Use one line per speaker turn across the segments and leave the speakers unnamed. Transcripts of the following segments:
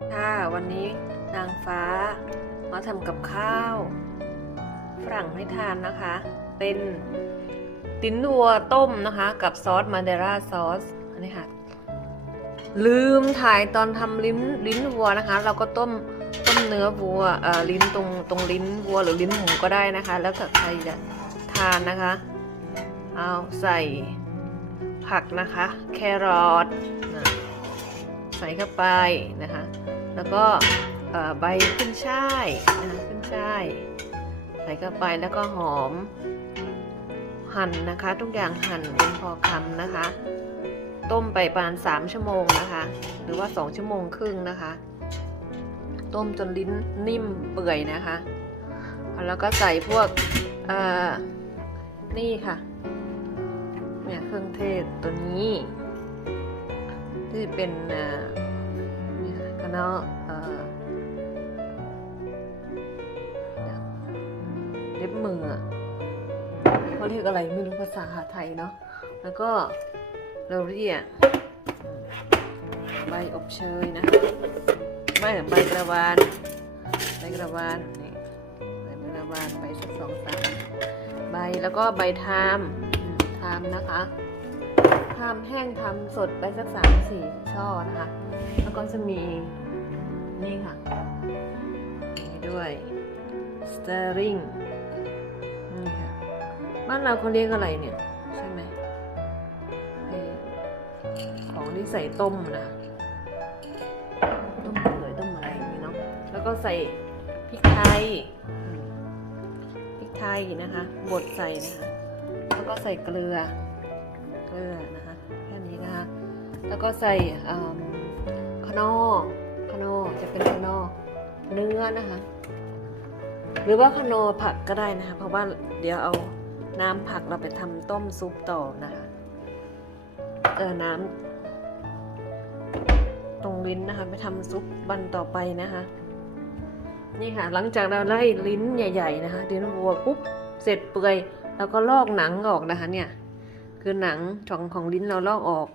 วันนี้นางฟ้ามาทำกับข้าว ฝรั่งให้ทานนะคะ เป็นติ้นวัวต้มนะคะ กับซอสมาเดราซอสอันนี้ค่ะ ลืมถ่ายตอนทำลิ้นลิ้นวัวนะคะ เราก็ต้มต้มเนื้อวัวเอ่อลิ้นตรงตรงลิ้นวัวหรือลิ้นหมูก็ได้นะคะ แล้วถ้าใครจะทานนะคะ เอาใส่ผักนะคะ แครอทนะ ใส่เข้าไปนะคะ แล้วก็ใบขึ้นช่ายนะคะขึ้นช่ายใส่เข้าไปแล้วก็หอมหั่นนะคะ ทุกอย่างหั่นเป็นพอคำนะคะ ต้มไปประมาณ3ชั่วโมงนะคะ หรือว่า 2 ชั่วโมงครึ่งนะคะ ต้มจนลิ้นนิ่มเปื่อยนะคะ แล้วก็ใส่พวกนี่ค่ะเนี่ยเครื่องเทศตัวนี้ ที่เป็นนี่ค่ะคณะเอ่อเล็บมืออะเขาเรียกอะไรไม่รู้ภาษาไทยเนาะแล้วก็เราเรียกใบอบเชยนะคะไม่ใบกระวานใบกระวานนี่ใบกระวานไปสักสองสามใบแล้วก็ใบทามอืมทามนะคะ ทาแห้งทำสดไปสักสามสี่ช่อนะคะ แล้วก็จะมีนี่ค่ะนี่ด้วยสเตอริงนี่ค่ะบ้านเราเขาเรียกอะไรเนี่ย ใช่ไหมของที่ใส่ต้มนะต้มเปื่อยต้มอะไรอย่างนี้เนาะแล้วก็ใส่พริกไทยพริกไทยนะคะบดใส่นะคะ แล้วก็ใส่เกลือ เกลือนะคะแค่นี้นะคะ แล้วก็ใส่ขนอขนอจะเป็นขนอเนื้อนะคะ หรือว่าขนอผักก็ได้นะคะ เพราะว่าเดี๋ยวเอาน้ำผักเราไปทำต้มซุปต่อนะคะเออน้ำตรงลิ้นนะคะ ไปทำซุปบันต่อไปนะคะ นี่ค่ะ หลังจากเราไล่ลิ้นใหญ่ๆนะคะลิ้นวัวปุ๊บเสร็จเปื่อยแล้วก็ลอกหนังออกนะคะ เนี่ย คือหนังของของลิ้นเราลอกออก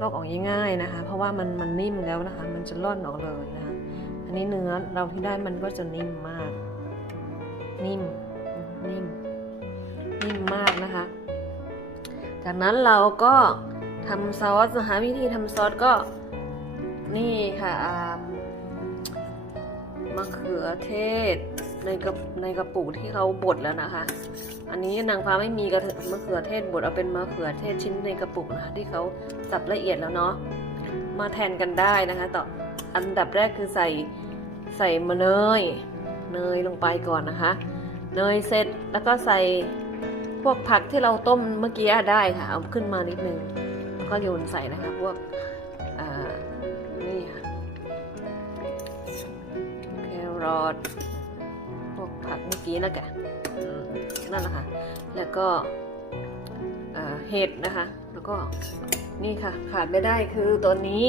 ลอกออกง่ายๆนะคะ เพราะว่ามันมันนิ่มแล้วนะคะ มันจะล่อนออกเลยนะคะ อันนี้เนื้อเราที่ได้มันก็จะนิ่มมาก นิ่ม นิ่ม นิ่มมากนะคะ จากนั้นเราก็ทำซอสนะคะวิธีทำซอสก็นี่ค่ะอ่ามะเขือเทศ ในกระในกระปุกที่เขาบดแล้วนะคะ อันนี้นางฟ้าไม่มีกระมะเขือเทศบดเอาเป็นมะเขือเทศชิ้นในกระปุกนะคะที่เขาสับละเอียดแล้วเนาะมาแทนกันได้นะคะ ต่ออันดับแรกคือใส่ใส่มะเนยเนยลงไปก่อนนะคะ เนยเสร็จแล้วก็ใส่พวกผักที่เราต้มเมื่อกี้ได้ค่ะ เอาขึ้นมานิดนึงแล้วก็โยนใส่นะคะพวกนี่ค่ะแครอท ผักเมื่อกี้นะแกอืมนั่นแหละค่ะ แล้วก็เห็ดนะคะ แล้วก็นี่ค่ะขาดไม่ได้คือตัวนี้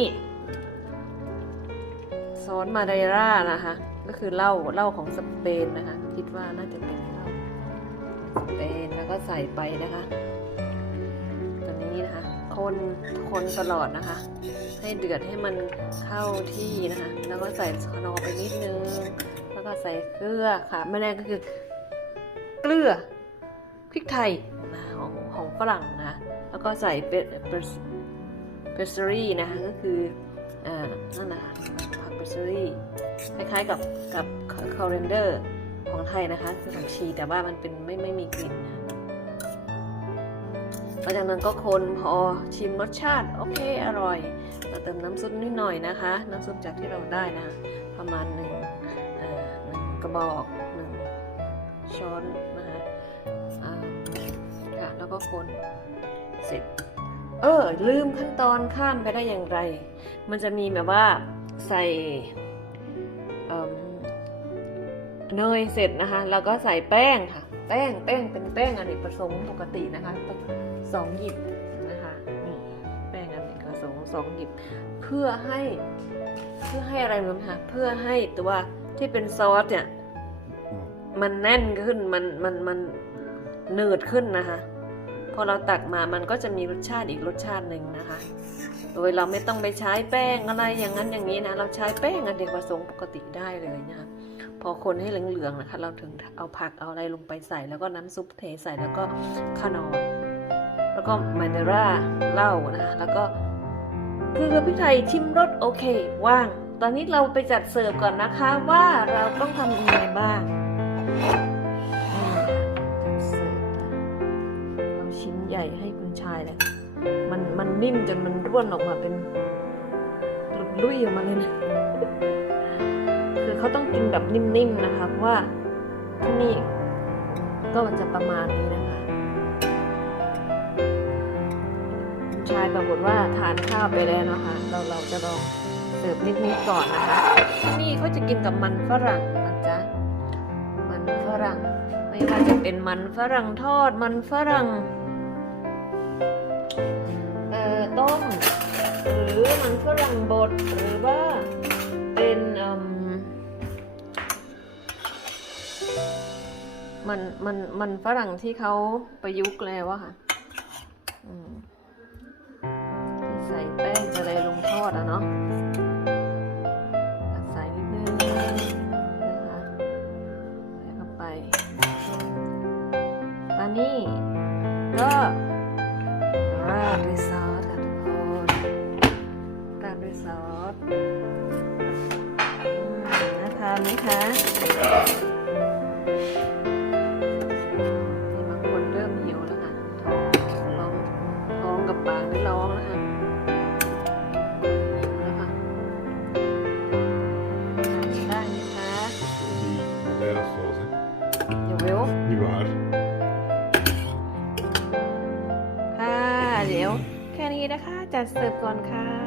ซอสมาเดร่านะคะ ก็คือเหล้าเหล้าของสเปนนะคะ คิดว่าน่าจะเป็นเหล้าสเปนแล้วก็ใส่ไปนะคะตัวนี้นะคะ คนคนตลอดนะคะ ให้เดือดให้มันเข้าที่นะคะ แล้วก็ใส่ขนอไปนิดนึง ก็ใส่เกลือค่ะไม่แน่ก็คือ เกลือพริกไทยนะของของฝรั่งนะแล้วก็ใส่เปเปเปอร์ซรี่นะคะก็คืออ่านั่นนะคะผักเปอร์ซรี่คล้ายๆกับกับคอเรนเดอร์ของไทยนะคะคือผักชีแต่ว่ามันเป็นไม่ไม่มีกลิ่นนะหลังจากนั้นก็คนพอชิมรสชาติ โอเค อร่อยเราเติมน้ำซุปนิดหน่อยนะคะ น้ำซุปจากที่เราได้นะ ประมาณหนึ่ง กระบอกหนึ่งช้อนนะคะค่ะแล้วก็คนเสร็จ เออ ลืมขั้นตอนข้ามไปได้อย่างไร มันจะมีแบบว่าใส่เเนยเสร็จนะคะ แล้วก็ใส่แป้งค่ะ แป้งแป้งเป็นแป้งอเนกประสงค์ปกตินะคะสองหยิบนะคะนี่แป้งอเนกประสงค์สองหยิบ เพื่อให้เพื่อให้อะไรรู้ไหมคะเพื่อให้ตัว ที่เป็นซอสเนี่ย มันแน่นขึ้นมันมันมันหนืดขึ้นนะคะพพอเราตักมามันก็จะมีรสชาติอีกรสชาติหนึ่งนะคะ โดยเราไม่ต้องไปใช้แป้งอะไรอย่างนั้นอย่างนี้นะ เราใช้แป้งอเนกประสงค์ปกติได้เลยนะคะพอคนให้เหลืองๆนะคะ เราถึงเอาผักเอาอะไรลงไปใส่แล้วก็น้ำซุปเทใส่แล้วก็ขนอนแล้วก็มาเดร่าเหล้านะคะแล้วก็เกลือพริกไทยชิมรสโอเค ว่าง ตอนนี้เราไปจัดเสิร์ฟก่อนนะคะว่าเราต้องทำยังไงบ้างจัดเสิร์ฟเราชิ้นใหญ่ให้คุณชายเลยมันมันนิ่มจนมันร่วนออกมาเป็นหลุดลุ่ยออกมาเลยนะคือเขาต้องกินแบบนิ่มๆนะคะเพราะว่าที่นี่ก็จะประมาณนี้นะคะคุณชายปรากฏว่าทานข้าวไปแล้วนะคะ เราเราจะลอง สิร์ฟนิดๆก่อนนะคะที่นี่เขาจะกินกับมันฝรั่งนะจ๊ะ มันฝรั่ง ไม่ว่าจะเป็นมันฝรั่งทอด มันฝรั่ง เอ่อต้ม หรือมันฝรั่งบด หรือว่าเป็นเอิ่มมันมันมันฝรั่งที่เขาประยุกต์แล้วอะค่ะใส่แป้งอะไรลงทอดอะเนาะ นนี้ก็ราดด้วยซอสค่ะทุกคนราดด้วยซอสอร์ทน่าทานไหมคะ นะคะ จัดเสิร์ฟก่อนค่ะ